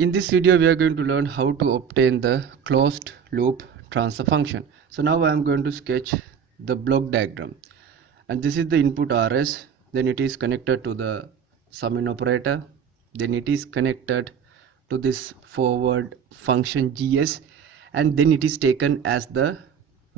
In this video we are going to learn how to obtain the closed loop transfer function. So now I am going to sketch the block diagram, and this is the input RS, then it is connected to the sum in operator, then it is connected to this forward function GS, and then it is taken as the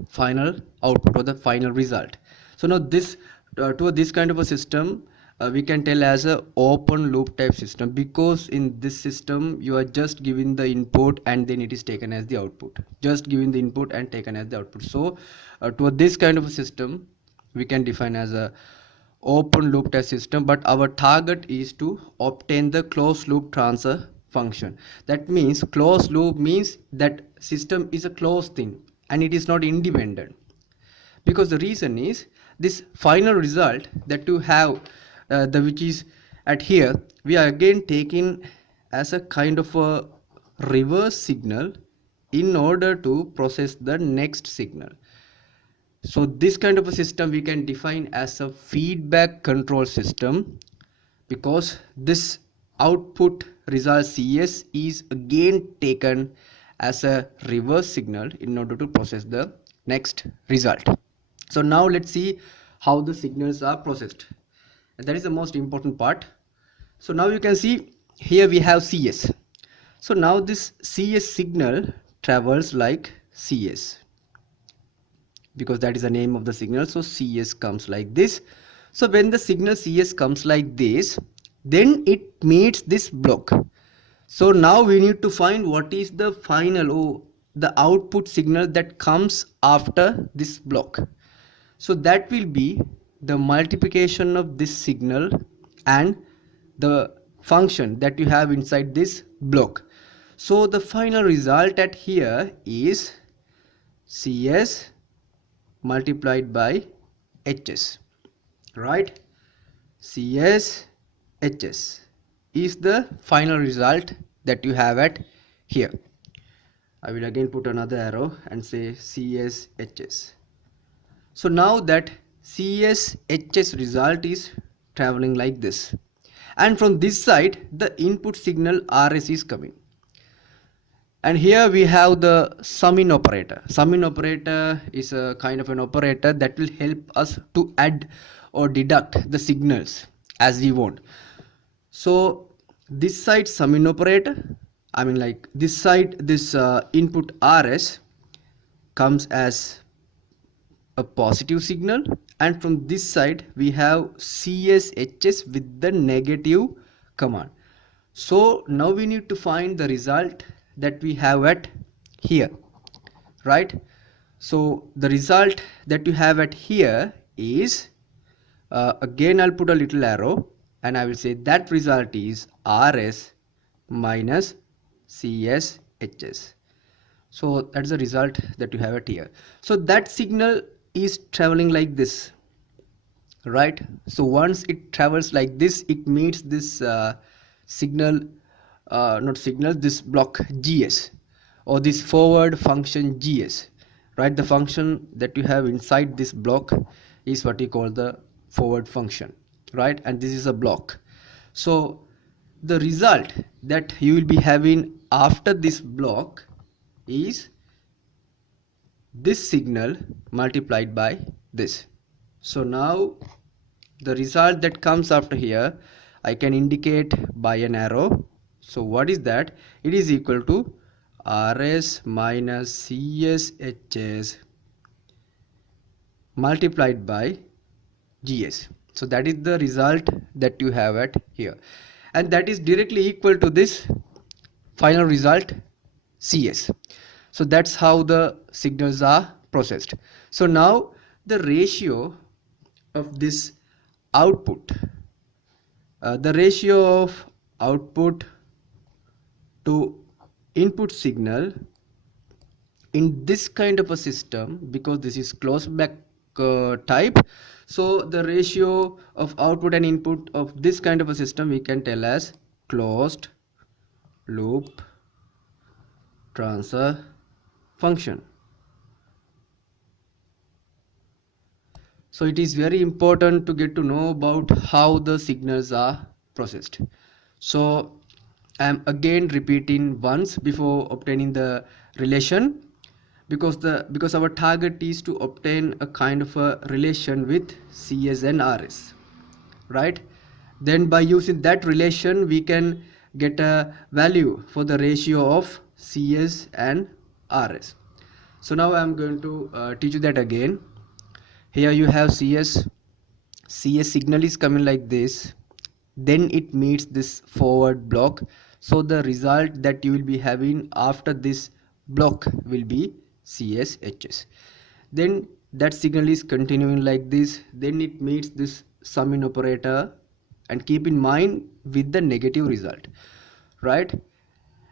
final output or the final result. So now this to this kind of a system we can tell as a open loop type system, because in this system you are just giving the input and then it is taken as the output, just giving the input and taken as the output. So to this kind of a system we can define as a open loop type system, but our target is to obtain the closed loop transfer function. That means closed loop means that system is a closed thing and it is not independent, because the reason is this final result that you have the which is at here, we are again taking as a kind of a reverse signal in order to process the next signal. So this kind of a system we can define as a feedback control system, because this output result CS is again taken as a reverse signal in order to process the next result. So now let's see how the signals are processed, and that is the most important part. So now you can see here we have CS. So now this CS signal travels like CS, because that is the name of the signal. So CS comes like this. So when the signal CS comes like this, then it meets this block. So now we need to find what is the final the output signal that comes after this block. So that will be the multiplication of this signal and the function that you have inside this block. So the final result at here is CS multiplied by HS, right? CS HS is the final result that you have at here. I will again put another arrow and say CS HS. So now that CS HS result is traveling like this, and from this side the input signal RS is coming, and here we have the sum in operator. Sum in operator is a kind of an operator that will help us to add or deduct the signals as we want. So this side sum in operator, I mean like this side, this input RS comes as a positive signal, and from this side we have CSHS with the negative command. So now we need to find the result that we have at here, right? So the result that you have at here is again I'll put a little arrow and I will say that result is RS minus CSHS. So that's the result that you have at here. So that signal is traveling like this, right? So once it travels like this, it meets this signal, not signal, this block GS, or this forward function GS, right? The function that you have inside this block is what you call the forward function, right? And this is a block. So the result that you will be having after this block is this signal multiplied by this. So now the result that comes after here I can indicate by an arrow. So what is that? It is equal to RS minus CSHS multiplied by GS. So that is the result that you have at here, and that is directly equal to this final result CS. So that's how the signals are processed. So now the ratio of this output, the ratio of output to input signal in this kind of a system, because this is closed back type, so the ratio of output and input of this kind of a system we can tell as closed loop transfer function. So it is very important to get to know about how the signals are processed. So I am again repeating once before obtaining the relation, because our target is to obtain a kind of a relation with CS and RS, right? Then by using that relation we can get a value for the ratio of CS and RS. So now I am going to teach you that again. Here you have CS signal is coming like this, then it meets this forward block. So the result that you will be having after this block will be CSHS. Then that signal is continuing like this, then it meets this sum in operator, and keep in mind with the negative result, right?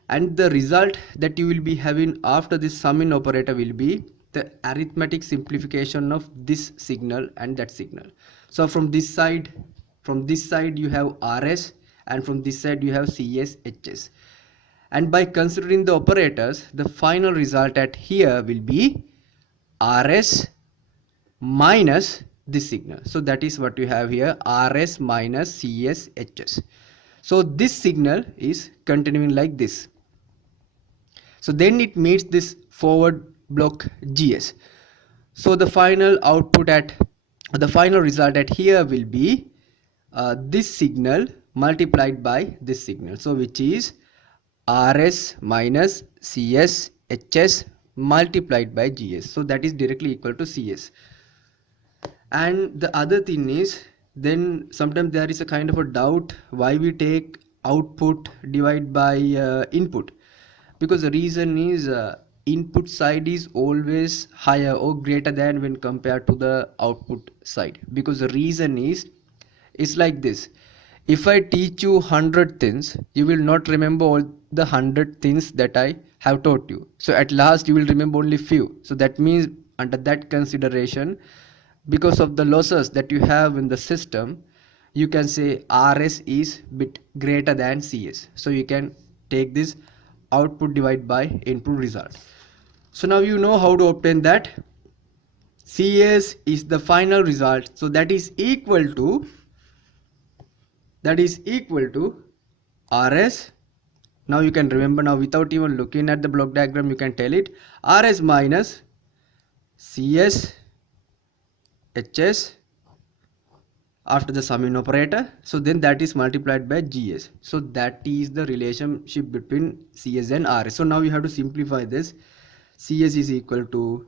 And the result that you will be having after this sum in operator will be the arithmetic simplification of this signal and that signal. So from this side you have RS, and from this side you have CSHS, and by considering the operators the final result at here will be RS minus this signal. So that is what you have here, RS minus CSHS. So this signal is continuing like this. So then it meets this forward block GS. So the final result at here will be this signal multiplied by this signal. So which is RS minus CS HS multiplied by GS. So that is directly equal to CS. And the other thing is, then sometimes there is a kind of a doubt why we take output divided by input, because the reason is input side is always higher or greater than when compared to the output side. Because the reason is, it's like this: if I teach you 100 things, you will not remember all the 100 things that I have taught you. So at last you will remember only few. So that means under that consideration, because of the losses that you have in the system, you can say RS is bit greater than CS. So you can take this output divided by input result. So now you know how to obtain that. CS is the final result, so that is equal to RS. Now you can remember, now without even looking at the block diagram you can tell it, RS minus CS HS after the sum in operator. So then that is multiplied by GS. So that is the relationship between CS and RS. So now you have to simplify this. CS is equal to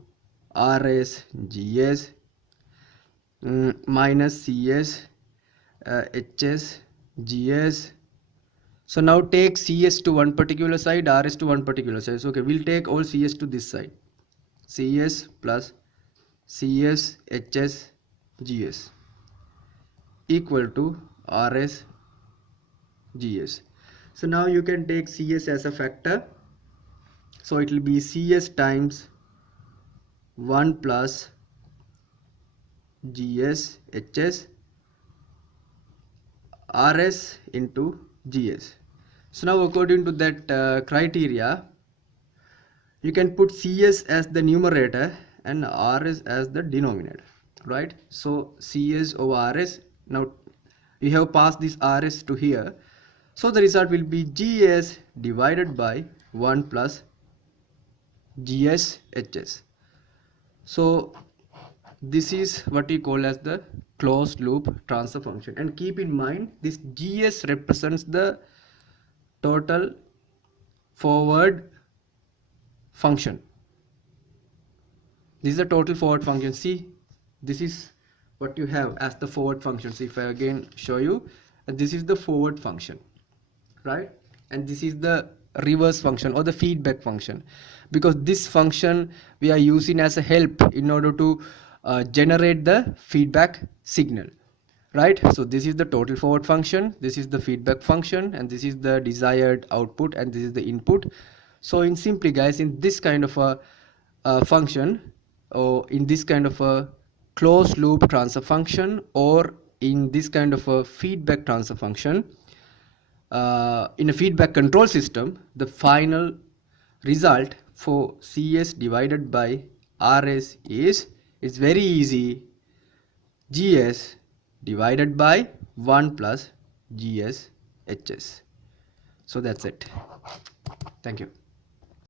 RS GS minus CS HS GS. So now take CS to one particular side, RS to one particular side. So okay, we'll take all CS to this side. CS plus CS HS GS equal to RS GS. So now you can take CS as a factor. So it will be CS times 1 plus GS HS RS into GS. So now according to that criteria, you can put CS as the numerator and RS as the denominator, right? So CS over RS, now you have passed this RS to here, so the result will be GS divided by 1 plus GS HS. So this is what we call as the closed loop transfer function, and keep in mind this GS represents the total forward function. This is the total forward function. See, this is what you have as the forward function. So if I again show you, this is the forward function, right? And this is the reverse function or the feedback function, because this function we are using as a help in order to generate the feedback signal, right? So this is the total forward function, this is the feedback function, and this is the desired output, and this is the input. So in simply guys, in this kind of a function, or in this kind of a closed loop transfer function, or in this kind of a feedback transfer function, in a feedback control system, the final result for CS divided by RS is very easy: GS divided by 1 plus GS HS. So that's it. Thank you.